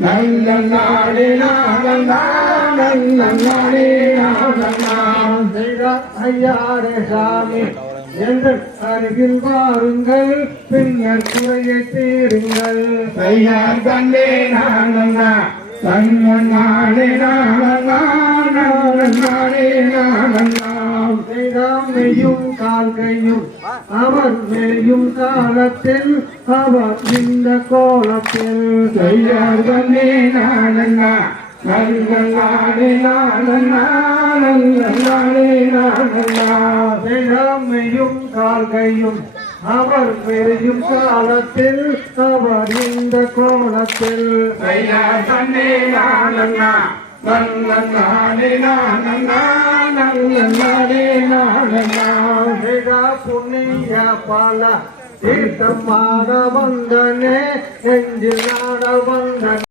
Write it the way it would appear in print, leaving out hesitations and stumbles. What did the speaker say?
நல்ல நாடே நாளா நல்ல நாடே நாளா ஐயாரே சாமி என்று அருகில் வாருங்கள் பின்னர் குறையை தீருங்கள் ஐயார் தந்தே நாளா தன்னே நாளா நாளே நாளா மெய்யும் கால்கையும் அவர் மேயும் காலத்தில் அவர் இந்த கோலத்தில் செய்யார் தன்னே நாளா நல்ல நாடே நாளா நல்ல நாடே நாளா மெய்யும் கால்கையும் அவர் பெரியும் காலத்தில் அவர் இந்த கோலத்தில் செய்யார் தன்னே நாளா நல்ல நாடே நாளா நல்ல நாடே நாளா புண்ணிய பல தீர்த்தம் மாட வந்தனே நெஞ்சில் நாட வந்தனே